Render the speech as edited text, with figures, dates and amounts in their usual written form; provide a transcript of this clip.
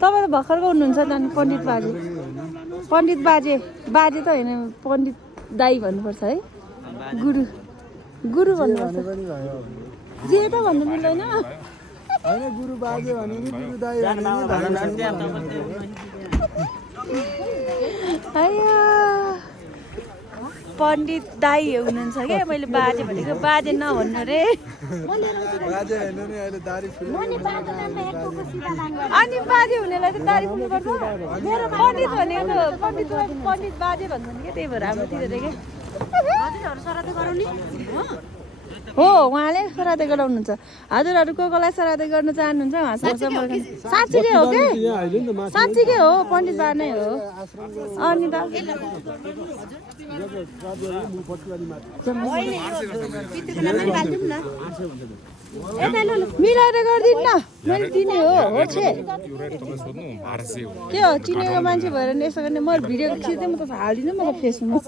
तपाईँ त भर्खरको हुनुहुन्छ त अनि पण्डित बाजे पण्डित बाजे बाजे त होइन पण्डित दाई भन्नुपर्छ है गुरु गुरु भन्नुपर्छ जे त भन्नु मिल्दैन होइन गुरु बाजे भने नि गुरु दाइ आया पण्डित दाई हुनुहुन्छ क्या मैले बाजे भनेको बाजे नभन्नु रे बाजे होइन नि अहिले दारी अनि बाजे हुनेलाई त दारी फुल्नु पर्छ मेरो पण्डित भनेको त पण्डित बाजे भन्नु नि क्या त्यही भएर हाम्रोतिर क्या हो उहाँले श्राद्ध गराउनुहुन्छ हजुरहरू को कोलाई श्राद्ध गर्न चाहनुहुन्छ साँच्चीकै हो कि साँच्चीकै हो पण्डित बा नै हो अनि त मिलाएर गरिदिनु न मैले दिने हो के हो चिनेको मान्छे भएर नि यसो गर्ने म भिडियो खिच्दै म त हालिदिनु म त फेसबुकमा